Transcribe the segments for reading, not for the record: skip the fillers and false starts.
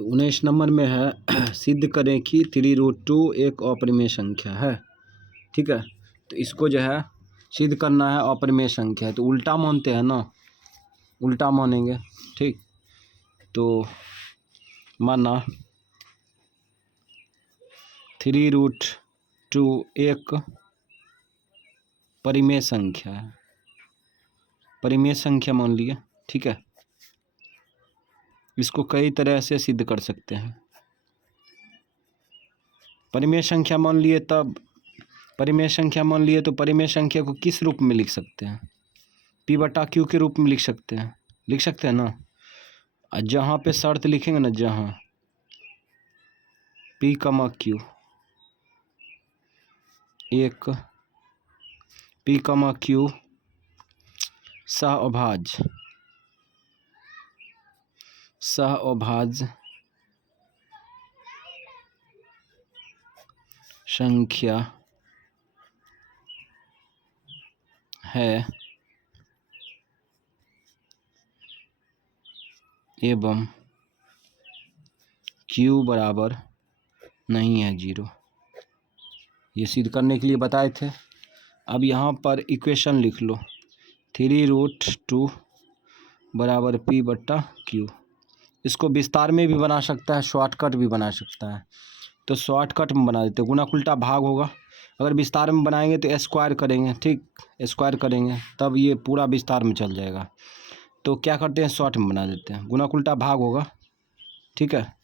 तो 19 नंबर में है सिद्ध करें कि 3√2 एक अपरिमेय संख्या है। ठीक है, तो इसको जो है सिद्ध करना है, अपरिमेय संख्या है तो उल्टा मानते हैं ना, उल्टा मानेंगे। ठीक, तो माना 3√2 एक परिमेय संख्या है, परिमेय संख्या मान लिए। ठीक है, इसको कई तरह से सिद्ध कर सकते हैं। परिमेय संख्या मान लिए, तब परिमेय संख्या मान लिए तो परिमेय संख्या को किस रूप में लिख सकते हैं? P/Q के रूप में लिख सकते हैं, लिख सकते हैं ना। जहाँ पे शर्त लिखेंगे ना, जहाँ P, Q एक P, Q सहअभाज्य संख्या है एवं Q बराबर नहीं है 0। ये सिद्ध करने के लिए बताए थे। अब यहाँ पर इक्वेशन लिख लो, 3√2 बराबर P/Q। इसको विस्तार में भी बना सकता है, शॉर्टकट भी बना सकता है। तो शॉर्टकट में बना देते, गुना उल्टा भाग होगा। अगर विस्तार में बनाएंगे तो स्क्वायर करेंगे, ठीक, स्क्वायर करेंगे तब ये पूरा विस्तार में चल जाएगा। तो क्या करते हैं, शॉर्ट में बना देते हैं, गुना उल्टा भाग होगा। ठीक है,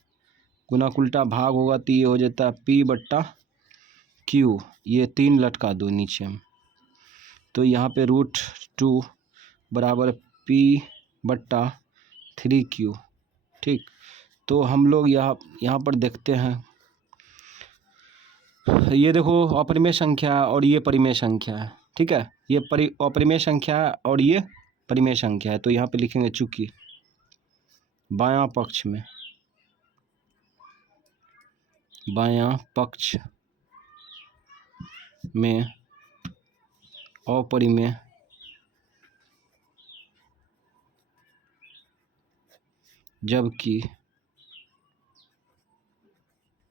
गुना उल्टा भाग होगा तो ये हो जाता है P/Q, ये 3 लटका दो नीचे में, तो यहाँ पे √2 बराबर P/3Q। ठीक, तो हम लोग यहाँ पर देखते हैं, ये देखो अपरिमेय संख्या और ये परिमेय संख्या है। ठीक है, ये अपरिमेय संख्या है और ये परिमेय संख्या है। तो यहाँ पे लिखेंगे चूंकि बायां पक्ष में अपरिमेय जबकि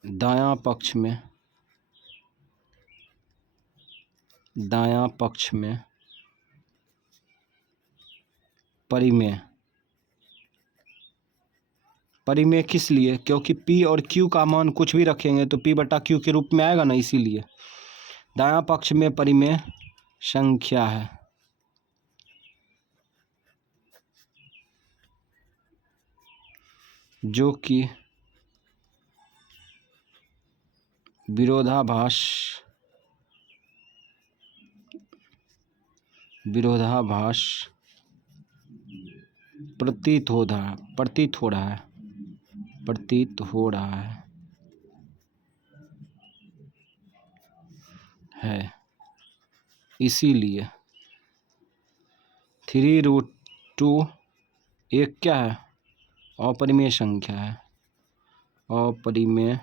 दायां पक्ष में परिमेय। परिमेय किस लिए? क्योंकि P और Q का मान कुछ भी रखेंगे तो P/Q के रूप में आएगा ना, इसीलिए दायां पक्ष में परिमेय संख्या है। जो कि विरोधाभास प्रतीत हो रहा है। इसीलिए 3√2 एक क्या है, अपरिमेय संख्या है, अपरिमेय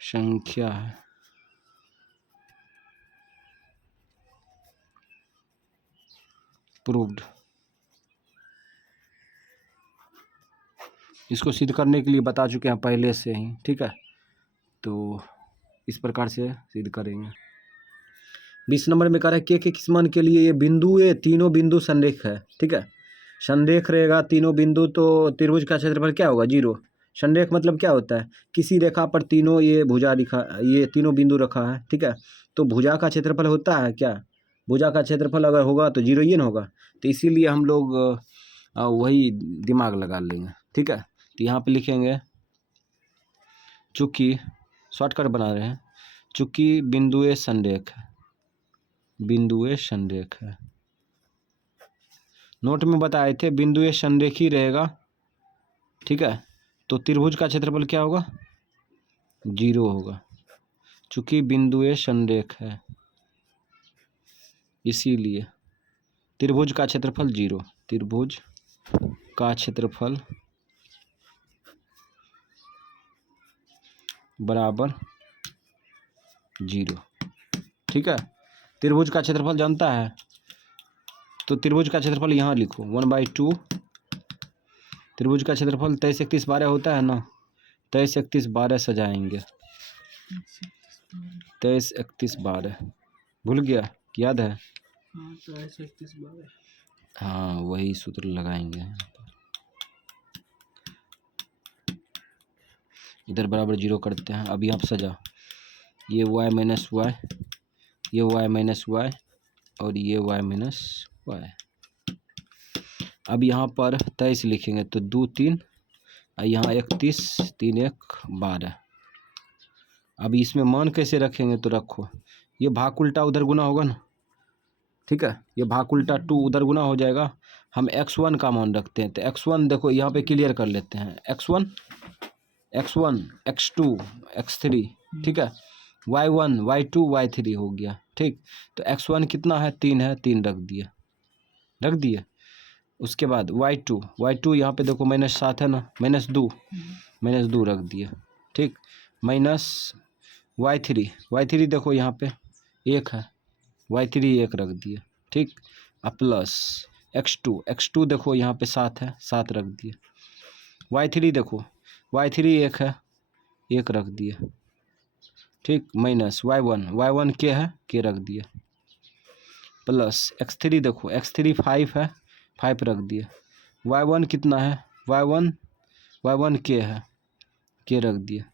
संख्या है। प्रूव्ड। इसको सिद्ध करने के लिए बता चुके हैं पहले से ही। ठीक है, तो इस प्रकार से सिद्ध करेंगे। 20 नंबर में कह रहा है के किस मान के लिए ये बिंदु, ये तीनों बिंदु संरेख है। ठीक है, संरेख रहेगा तीनों बिंदु तो त्रिभुज का क्षेत्रफल क्या होगा, 0। संरेख मतलब क्या होता है, किसी रेखा पर तीनों ये भुजा दिखा, ये तीनों बिंदु रखा है। ठीक है, तो भुजा का क्षेत्रफल होता है क्या, भुजा का क्षेत्रफल अगर होगा तो 0 ही ना होगा। तो इसीलिए हम लोग वही दिमाग लगा लेंगे। ठीक है, तो यहाँ पे लिखेंगे चूँकि शॉर्टकट बना रहे हैं, चूँकि बिंदुए संरेख है। नोट में बताए थे बिंदुए संरेख ही रहेगा। ठीक है, तो त्रिभुज का क्षेत्रफल क्या होगा, 0 होगा, चूँकि बिंदुए संरेख है इसीलिए त्रिभुज का क्षेत्रफल 0, त्रिभुज का क्षेत्रफल बराबर 0। ठीक है, त्रिभुज का क्षेत्रफल जानता है तो त्रिभुज का क्षेत्रफल यहाँ लिखो 1/2 त्रिभुज का क्षेत्रफल 23 31 12 होता है ना, 23 31 12 सजाएंगे। 23 31 12 भूल गया कि याद है? हाँ 23 31 12। हाँ वही सूत्र लगाएंगे। इधर बराबर 0 करते हैं। अब यहाँ पर सजा, ये y माइनस वाई, ये y माइनस वाई और ये y माइनस वाई। अब यहाँ पर 23 लिखेंगे तो 2 3, यहाँ 31 3 1 12। अब इसमें मान कैसे रखेंगे तो रखो, ये भाग उल्टा उधर गुना होगा ना, ठीक है, ये भाग उल्टा 2 उधर गुना हो जाएगा। हम x1 का मान रखते हैं तो x1 देखो यहाँ पे क्लियर कर लेते हैं, x1 x2 x3, ठीक है, y1 y2 y3 हो गया, ठीक। तो x1 कितना है 3 है, 3 रख दिए। उसके बाद y2 यहाँ पे देखो -7 है ना, -2 रख दिए, ठीक। माइनस y3 देखो यहाँ पे 1 है, y3 1 रख दिए, ठीक। अब प्लस x2 देखो यहाँ पे 7 है, 7 रख दिए। y3 देखो y3 1 है, 1 रख दिए, ठीक। माइनस y1 के है, के रख दिए। प्लस x3 देखो x3 5 है, 5 रख दिए। y1 कितना है, y1 के है, के रख दिए।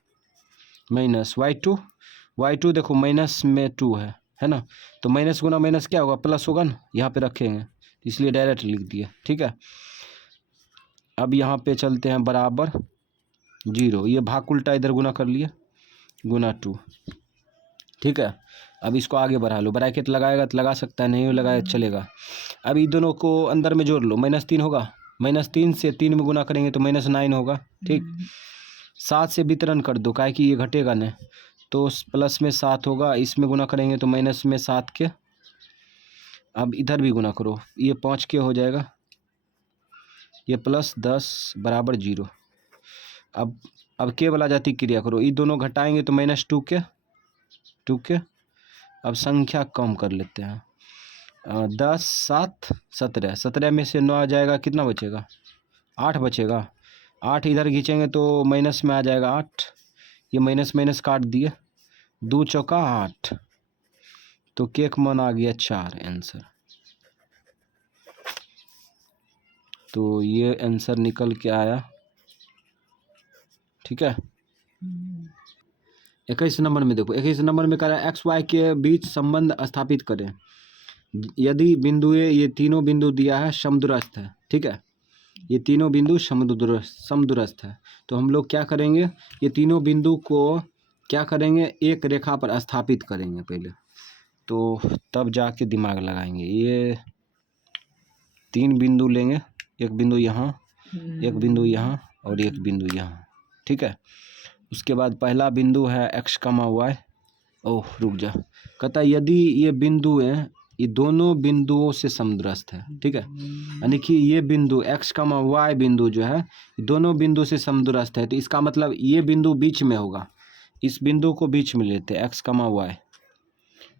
माइनस y2 देखो माइनस में 2 है ना, तो माइनस गुना माइनस क्या होगा, प्लस होगा ना, यहाँ पे रखेंगे इसलिए डायरेक्ट लिख दिया, ठीक है। अब यहाँ पे चलते हैं बराबर 0, ये भाग उल्टा इधर गुना कर लिए, गुना 2, ठीक है। अब इसको आगे बढ़ा लो, ब्रैकेट लगाएगा तो लगा सकता है, नहीं लगाया चलेगा। अब इन दोनों को अंदर में जोड़ लो, -3 होगा, -3 से 3 में गुना करेंगे तो -9 होगा, ठीक। 7 से वितरण कर दो, काहे कि ये घटेगा नहीं, तो प्लस में 7 होगा, इसमें गुना करेंगे तो माइनस में 7 के। अब इधर भी गुना करो, ये 5 के हो जाएगा, ये प्लस 10 बराबर 0। अब के वाला जाति क्रिया करो, ये दोनों घटाएंगे तो -2 के। अब संख्या कम कर लेते हैं, 10 7 17, 17 में से 9 आ जाएगा, कितना बचेगा, 8 बचेगा। 8 इधर खींचेंगे तो माइनस में आ जाएगा 8, ये माइनस काट दिए, 2 चौका 8, तो के का मान आ गया 4 आंसर। तो ये आंसर निकल के आया, ठीक है। 21 नंबर में देखो, 21 नंबर में कह रहा है XY के बीच संबंध स्थापित करें यदि बिंदु ये तीनों बिंदु दिया है समदूरस्थ है, ठीक है, ये तीनों बिंदु समदूरस्थ है। तो हम लोग क्या करेंगे, ये तीनों बिंदु को क्या करेंगे, एक रेखा पर स्थापित करेंगे पहले, तो तब जाके दिमाग लगाएंगे। ये 3 बिंदु लेंगे, एक बिंदु यहाँ, एक बिंदु यहाँ और एक बिंदु यहाँ, ठीक है। उसके बाद पहला बिंदु है x, y। ओह रुक जा, कहता है यदि ये बिंदु है, ये दोनों बिंदुओं से समदूरस्थ है, ठीक है, यानी कि ये बिंदु x, y बिंदु जो है दोनों बिंदु से समदूरस्थ है, तो इसका मतलब ये बिंदु बीच में होगा। इस बिंदु को बीच में लेते हैं x, y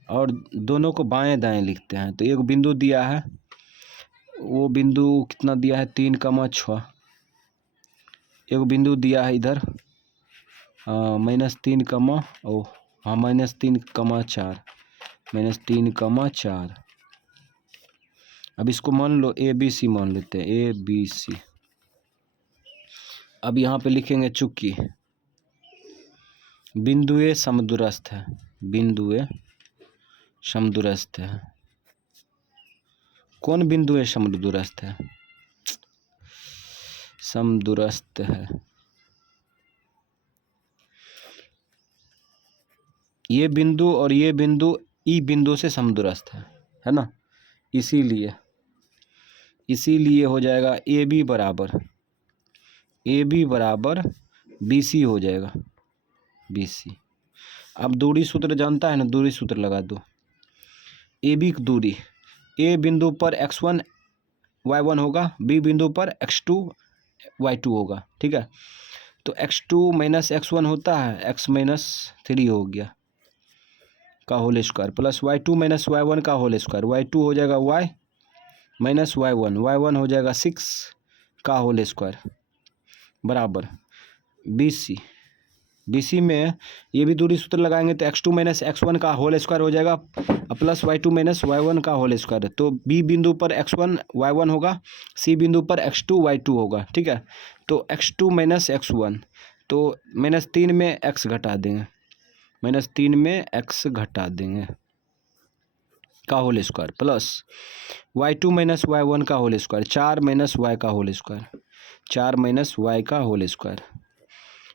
और दोनों को बाएं दाएं लिखते हैं। तो एक बिंदु दिया है, वो बिंदु कितना दिया है 3, 6। एक बिंदु दिया है इधर -3, -3, -3, 4। अब इसको मान लो ABC मान लेते हैं, ABC। अब यहाँ पे लिखेंगे चूंकि बिंदुए समदूरस्थ है, बिंदुए समदूरस्थ है। कौन बिंदुए समदूरस्थ है, समदूरस्थ है, ये बिंदु और ये बिंदु ई बिंदु से समदूरस्थ है ना, इसीलिए हो जाएगा AB बराबर BC हो जाएगा, BC। अब दूरी सूत्र जानता है ना, दूरी सूत्र लगा दो। AB की दूरी A बिंदु पर x1 y1 होगा, B बिंदु पर x2 y2 होगा, ठीक है। तो x2 - x1 होता है, x - 3 हो गया का whole square, plus y2 - y1 का होल स्क्वायर, y2 हो जाएगा y - y1 हो जाएगा 6 का होल स्क्वायर, बराबर BC में ये भी दूरी सूत्र लगाएंगे तो x2 माइनस x1 का होल स्क्वायर हो जाएगा प्लस y2 माइनस y1 का होल स्क्वायर। तो B बिंदु पर x1 y1 होगा, C बिंदु पर x2 y2 होगा। ठीक है, तो x2 माइनस x1, तो -3 में x घटा देंगे, -3 में x घटा देंगे का whole square plus y2 minus y1 का होल स्क्वायर, 4 माइनस y का होल स्क्वायर, 4 माइनस y का होल स्क्वायर।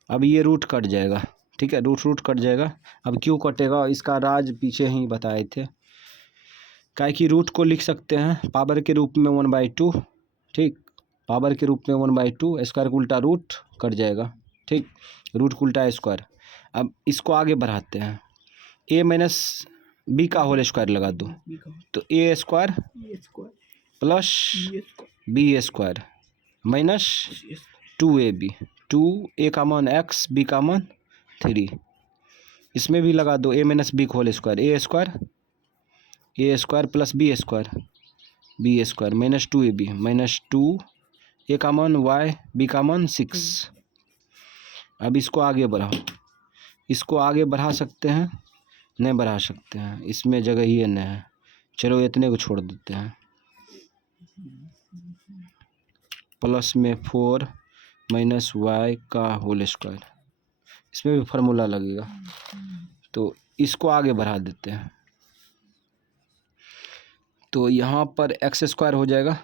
अब ये रूट कट जाएगा। ठीक है, रूट कट जाएगा। अब क्यों कटेगा इसका राज पीछे ही बताए थे। क्या कि रूट को लिख सकते हैं पावर के रूप में 1/2। ठीक, पावर के रूप में 1/2, स्क्वायर को उल्टा रूट कट जाएगा। ठीक, रूट को उल्टा स्क्वायर। अब इसको आगे बढ़ाते हैं, a माइनस बी का होल स्क्वायर लगा दो, तो a square plus b square minus 2ab, 2a का मान x, b का मान 3। इसमें भी लगा दो a माइनस बी का whole square, a square plus b square minus 2ab minus 2a का मान y, b का मान 6। अब इसको आगे बढ़ाओ, इसको आगे बढ़ा सकते हैं, नहीं बढ़ा सकते हैं, इसमें जगह ही नहीं है। चलो इतने को छोड़ देते हैं। प्लस में 4 माइनस y का होल स्क्वायर, इसमें भी फार्मूला लगेगा, तो इसको आगे बढ़ा देते हैं। तो यहाँ पर x स्क्वायर हो जाएगा,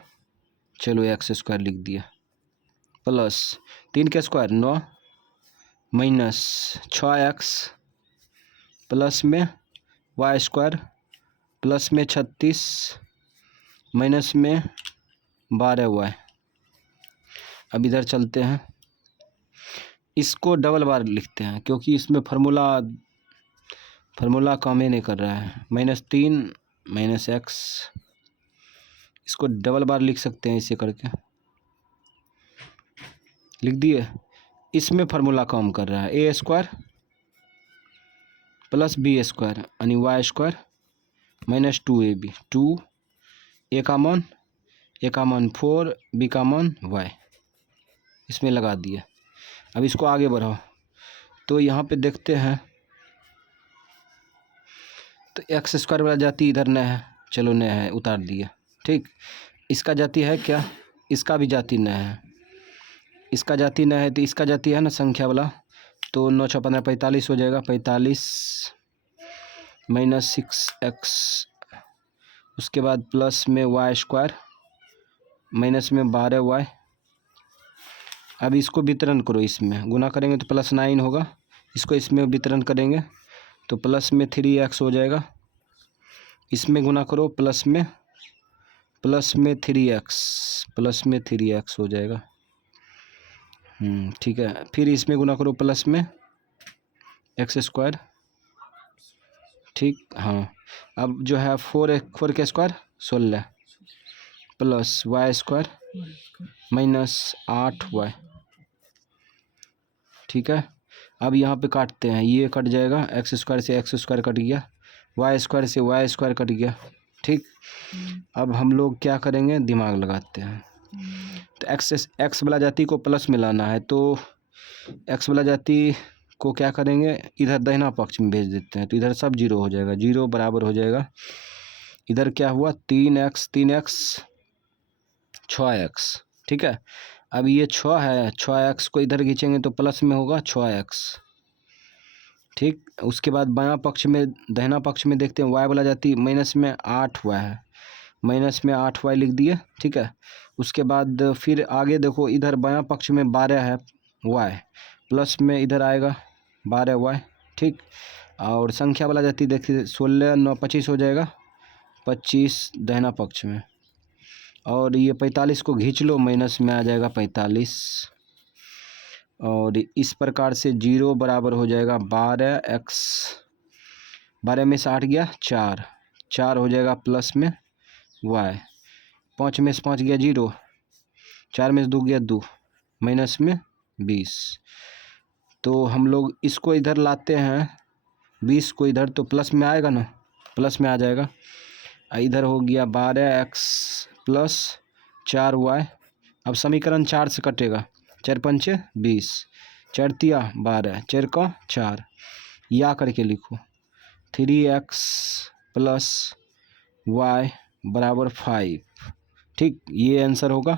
चलो x स्क्वायर लिख दिया, प्लस 3 का स्क्वायर 9 माइनस 6x प्लस में y स्क्वायर प्लस में 36 माइनस में 12y। अब इधर चलते हैं, इसको डबल बार लिखते हैं क्योंकि इसमें फार्मूला काम ही नहीं कर रहा है। -3 माइनस x, इसको डबल बार लिख सकते हैं, इसे करके लिख दिए। इसमें फार्मूला काम कर रहा है, a square plus b square यानी y square minus 2ab, 2 a का मान 4, b का मान y, इसमें लगा दिया। अब इसको आगे बढ़ाओ, तो यहाँ पे देखते हैं तो x स्क्वायर वाला जाति इधर न है, चलो न है, उतार दिया। ठीक, इसका जाति है क्या, इसका भी जाति न है, इसका जाति न है तो इसका जाति है ना संख्या वाला, तो 9 6 15 45 हो जाएगा, 45 माइनस 6x, उसके बाद प्लस में y स्क्वायर माइनस में 12y। अब इसको वितरण करो, इसमें गुना करेंगे तो +9 होगा, इसको इसमें वितरण करेंगे तो प्लस में 3x हो जाएगा, इसमें गुना करो प्लस में 3x हो जाएगा। ठीक है, फिर इसमें गुना करो प्लस में x स्क्वायर। ठीक, हाँ, अब जो है 4 का square 16 plus y square minus 8y। ठीक है, अब यहाँ पे काटते हैं, ये कट जाएगा, x स्क्वायर से x स्क्वायर कट गया, y स्क्वायर से y स्क्वायर कट गया। ठीक, अब हम लोग क्या करेंगे, दिमाग लगाते हैं। तो x वाला जाति को प्लस में लाना है, तो x वाला जाति को क्या करेंगे, इधर दाहिना पक्ष में भेज देते हैं, तो इधर सब 0 हो जाएगा, 0 बराबर हो जाएगा, इधर क्या हुआ 3x 6x। ठीक है, अब ये 6 है, 6x को इधर खींचेंगे तो प्लस में होगा 6x। ठीक, उसके बाद बायां पक्ष में दाहिना पक्ष में देखते हैं, y वाला जाति माइनस में 8y है, माइनस में 8y लिख दिए। ठीक है, उसके बाद फिर आगे देखो, इधर बायां पक्ष में 12 है y, प्लस में इधर आएगा 12y। ठीक, और संख्या वाला जाति देखिए 16 9 25 हो जाएगा, 25 दाहिना पक्ष में, और ये 45 को खींच लो, माइनस में आ जाएगा 45, और इस प्रकार से 0 बराबर हो जाएगा 12x, 12 में से 8 गया 4 हो जाएगा प्लस में y, 5 में से 5 गया 0, 4 में से 2 गया 2, माइनस में 20। तो हम लोग इसको इधर लाते हैं, 20 को इधर, तो प्लस में आएगा ना, प्लस में आ जाएगा। इधर हो गया 12x प्लस 4y। अब समीकरण 4 से कटेगा, 4 पंचे 20, 4 तिया 12, 4 का 4, या करके लिखो 3x प्लस y बराबर 5। ठीक, ये आंसर होगा।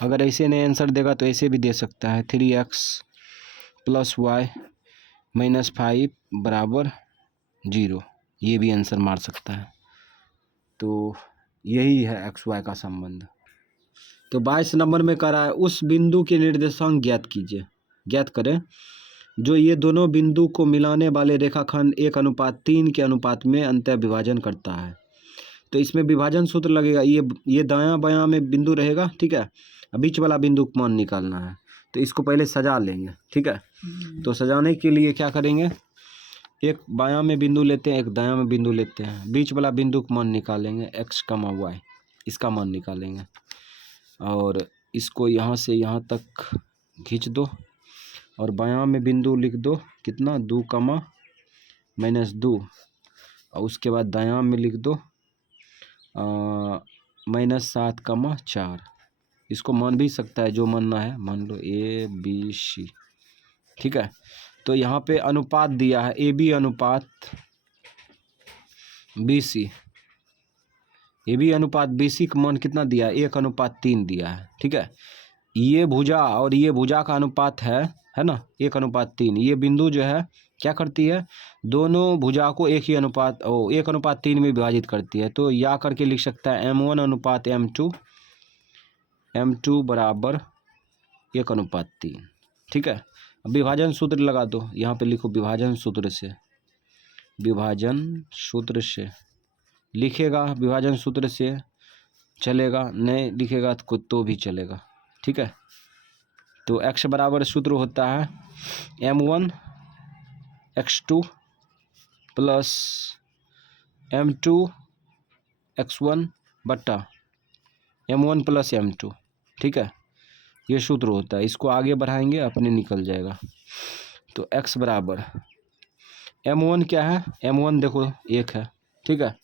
अगर ऐसे नहीं आंसर देगा तो ऐसे भी दे सकता है 3x प्लस y माइनस 5 बराबर 0, ये भी आंसर मार सकता है। तो यही है एक्स वाई का संबंध। तो 22 नंबर में कह रहा है उस बिंदु के निर्देशांक ज्ञात कीजिए। ज्ञात करें जो ये दोनों बिंदु को मिलाने वाले रेखाखंड 1:3 के अनुपात में अंतः विभाजन करता है। तो इसमें विभाजन सूत्र लगेगा, ये दायां बायां में बिंदु रहेगा, ठीक है। बीच वाला बिंदु का मान निकालना है, तो इसको पहले सजा लेंगे, ठीक है। तो सजाने के लिए क्या करेंगे, एक बायां में बिंदु लेते हैं, एक दायां में बिंदु लेते हैं, बीच वाला बिंदु का मान निकालेंगे x, y, इसका मान निकालेंगे और इसको यहाँ से यहाँ तक खींच दो और बायां में बिंदु लिख दो कितना 2, -2, और उसके बाद दायां में लिख दो -7, 4। इसको मान भी सकता है, जो मानना है मान लो A B C, ठीक है। तो यहाँ पे अनुपात दिया है AB अनुपात BC, AB अनुपात BC का मान कितना दिया है 1:3 दिया है, ठीक है। ये भुजा और ये भुजा का अनुपात है ना 1:3। ये बिंदु जो है क्या करती है, दोनों भुजा को एक ही अनुपात 1:3 में विभाजित करती है। तो या करके लिख सकता है M1 अनुपात M2 बराबर 1:3, ठीक है। अब विभाजन सूत्र लगा दो, यहाँ पे लिखो विभाजन सूत्र से लिखेगा, विभाजन सूत्र से चलेगा, नहीं लिखेगा तो भी चलेगा, ठीक है। तो x बराबर सूत्र होता है M1 x2 plus M2 x1 बट्टा M1 प्लस M2, ठीक है। ये सूत्र होता है, इसको आगे बढ़ाएंगे अपने निकल जाएगा। तो x बराबर M1 क्या है, M1 देखो 1 है, ठीक है,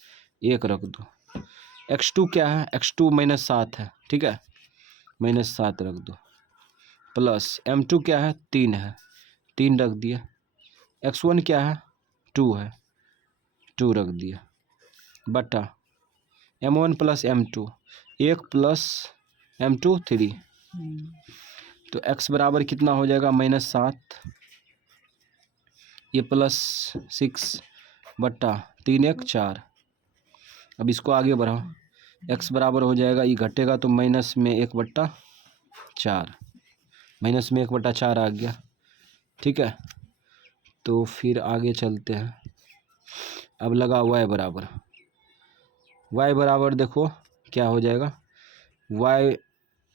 1 रख दो। x2 क्या है, x2 -7 है, ठीक है, -7 रख दो। प्लस M2 क्या है 3 है, 3 रख दिया। x1 क्या है 2 है, 2 रख दिया बटा M1 plus M2, 1 plus M2 3। तो x बराबर कितना हो जाएगा -7, ये +6 बट्टा 3 1 4। अब इसको आगे बढ़ाओ, x बराबर हो जाएगा, ये घटेगा तो माइनस में 1/4, माइनस में 1/4 आ गया, ठीक है। तो फिर आगे चलते हैं। अब लगा y बराबर देखो क्या हो जाएगा,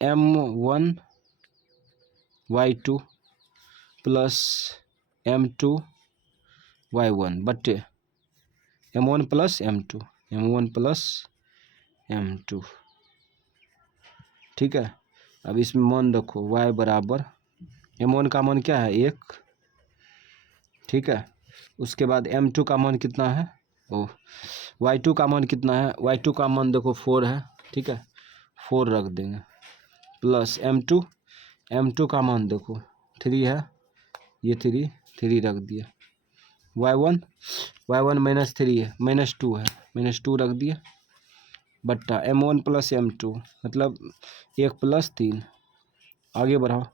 M1 y2 plus M2 y1 बट्टे M1 प्लस M2, ठीक है। अब इसमें मान रखो y बराबर M1 का मान क्या है 1, ठीक है। उसके बाद M2 का मान कितना है, y2 का मान कितना है, y2 का मान देखो 4 है, ठीक है, 4 रख देंगे। प्लस M2 का मान देखो 3 है, ये 3 रख दिया। y1 -3 है, -2 है, -2 रख दिया बट्टा M1 प्लस M2 मतलब 1 + 3। आगे बढ़ाओ,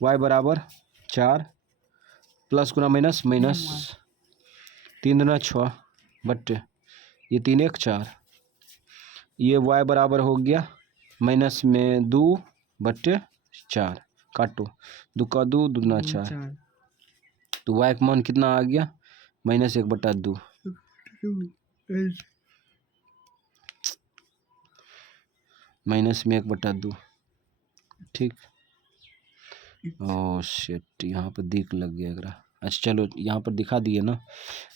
y बराबर 4 प्लस गुना माइनस 3 दूना 6 बट्टे ये 3 1 4। ये y बराबर हो गया माइनस में 2 बट्टे 4, काटो 2 का 2 दूना 4। तो y का मान कितना आ गया -1/2, -1/2, ठीक। ओह शिट, यहाँ पर दिख लग गया अगर। अच्छा चलो यहाँ पर दिखा दिए ना।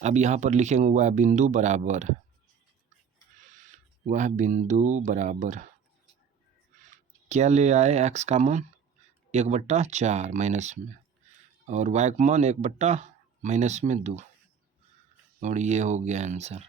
अब यहाँ पर लिखेंगे वह बिंदु बराबर क्या ले आए, x का मान 1/4 माइनस में और y का मान 1/-2 और ये हो गया आंसर।